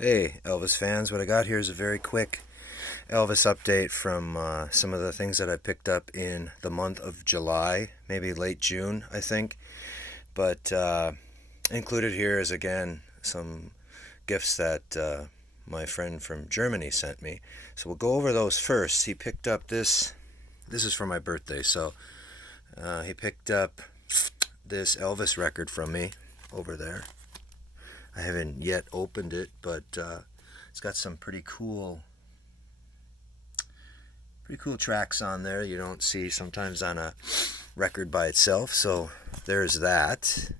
Hey, Elvis fans, what I got here is a very quick Elvis update from some of the things that I picked up in the month of July, maybe late June, I think. But included here is again some gifts that my friend from Germany sent me. So we'll go over those first. He picked up this. This is for my birthday, so he picked up this Elvis record from me over there. I haven't yet opened it, but it's got some pretty cool tracks on there you don't see sometimes on a record by itself. So there's that.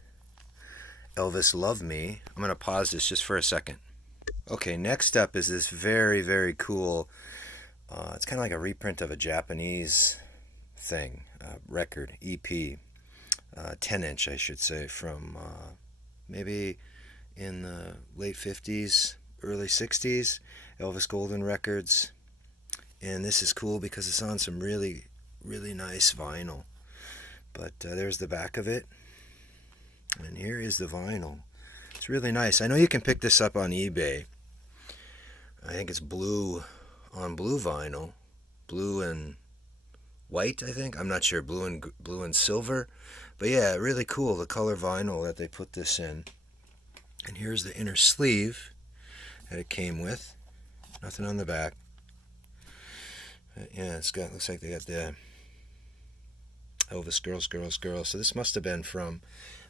Elvis Love Me. I'm going to pause this just for a second. Okay, next up is this very, very cool, it's kind of like a reprint of a Japanese thing, record, EP, 10 inch, I should say, from maybe in the late 50s, early 60s, Elvis Golden Records. And this is cool because it's on some really, really nice vinyl. But there's the back of it. And here is the vinyl. It's really nice. I know you can pick this up on eBay. I think it's blue on blue vinyl. Blue and white, I think. I'm not sure. Blue and silver. But yeah, really cool, the color vinyl that they put this in. And here's the inner sleeve that it came with. Nothing on the back. Yeah, looks like they got the Elvis Girls, Girls, Girls. So this must have been from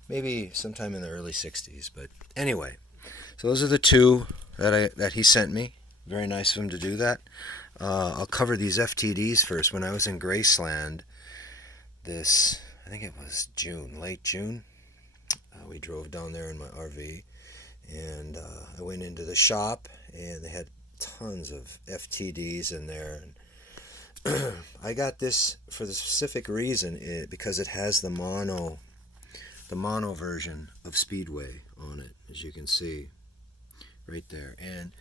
maybe sometime in the early 60s. But anyway, so those are the two that he sent me. Very nice of him to do that. I'll cover these FTDs first. When I was in Graceland, I think it was late June, we drove down there in my RV, and I went into the shop, and they had tons of FTDs in there. And I got this for the specific reason because it has the mono version of Speedway on it, as you can see right there. And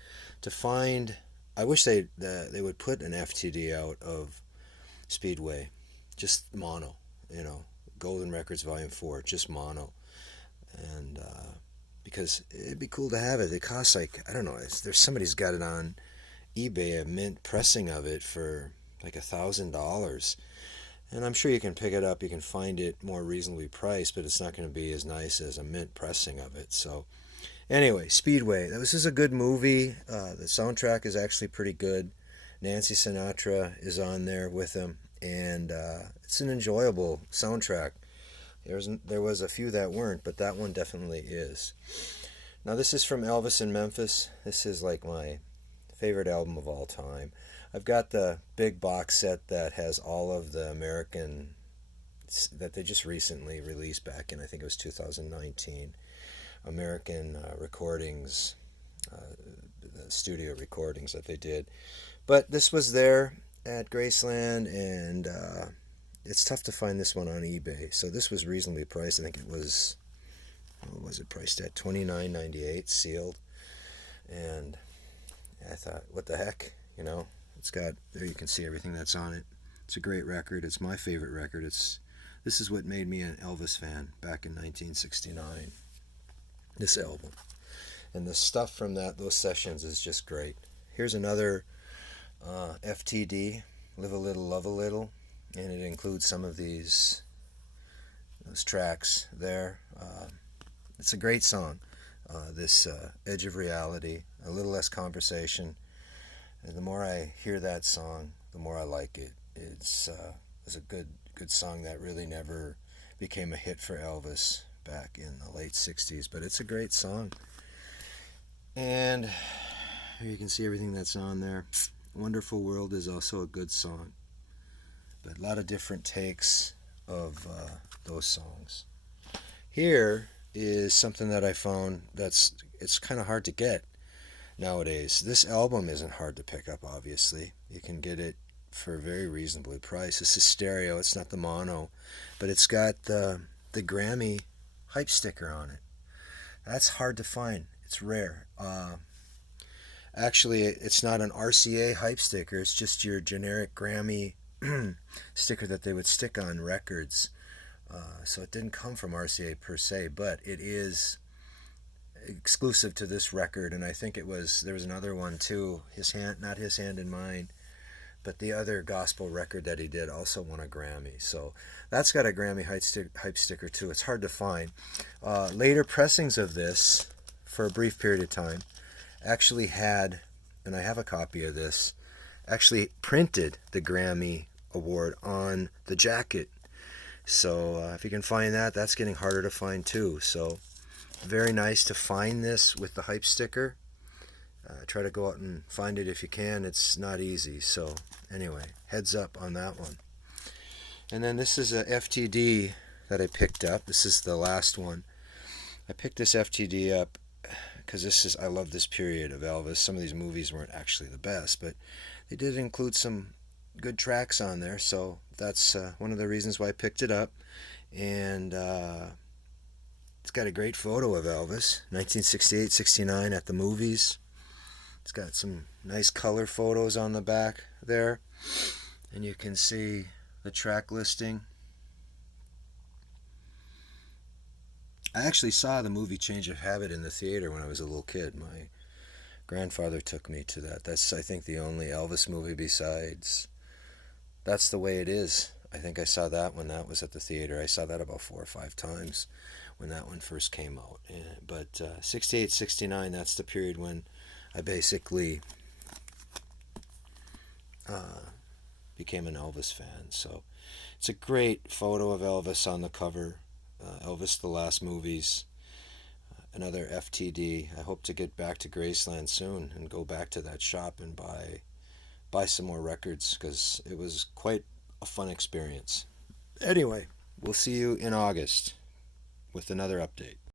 I wish they would put an FTD out of Speedway, just mono, Golden Records Volume 4, just mono. And because it'd be cool to have it. It costs like, I don't know, there's somebody's got it on eBay, a mint pressing of it for like $1,000. And I'm sure you can pick it up, you can find it more reasonably priced, but it's not going to be as nice as a mint pressing of it. So anyway, Speedway. This is a good movie. The soundtrack is actually pretty good. Nancy Sinatra is on there with him, and it's an enjoyable soundtrack. There was a few that weren't, but that one definitely is. Now this is from Elvis in Memphis. This is like my favorite album of all time. I've got the big box set that has all of the American that they just recently released back in, I think it was 2019. American recordings, the studio recordings that they did. But this was there at Graceland, and it's tough to find this one on eBay. So this was reasonably priced. I think it was, what was it priced at? $29.98 sealed. And I thought, what the heck? It's got, there you can see everything that's on it. It's a great record. It's my favorite record. This is what made me an Elvis fan back in 1969. This album. And the stuff from those sessions is just great. Here's another FTD, Live a Little, Love a Little. And it includes some of those tracks there. It's a great song. This Edge of Reality, A Little Less Conversation. And the more I hear that song, the more I like it. It's a good song that really never became a hit for Elvis back in the late 60s, but it's a great song. And here you can see everything that's on there. Wonderful World is also a good song, but a lot of different takes of those songs. Here is something that I found it's kind of hard to get nowadays. This album isn't hard to pick up, obviously. You can get it for a very reasonably priced. This is stereo, it's not the mono, but it's got the Grammy hype sticker on it. That's hard to find. It's rare. Actually, it's not an RCA hype sticker. It's just your generic Grammy sticker that they would stick on records. So it didn't come from RCA per se, but it's exclusive to this record, and I think there was another one too. Not His Hand in Mine, but the other gospel record that he did also won a Grammy. So that's got a Grammy hype sticker too. It's hard to find. Later pressings of this, for a brief period of time, actually had, and I have a copy of this, actually printed the Grammy Award on the jacket. So if you can find that, that's getting harder to find too. So very nice to find this with the hype sticker. Try to go out and find it if you can. It's not easy. So anyway, heads up on that one. And then this is a FTD that I picked up. This is the last one. I picked this FTD up because I love this period of Elvis. Some of these movies weren't actually the best, but they did include some good tracks on there. So that's one of the reasons why I picked it up. And it's got a great photo of Elvis, 1968-69 at the movies. It's got some nice color photos on the back there. And you can see the track listing. I actually saw the movie Change of Habit in the theater when I was a little kid. My grandfather took me to that. That's, I think, the only Elvis movie besides That's the Way It Is. I think I saw that when that was at the theater. I saw that about 4 or 5 times when that one first came out. But 68, 69, that's the period when I basically became an Elvis fan. So it's a great photo of Elvis on the cover. Elvis, The Last Movies, another FTD. I hope to get back to Graceland soon and go back to that shop and buy some more records, because it was quite a fun experience. Anyway, we'll see you in August with another update.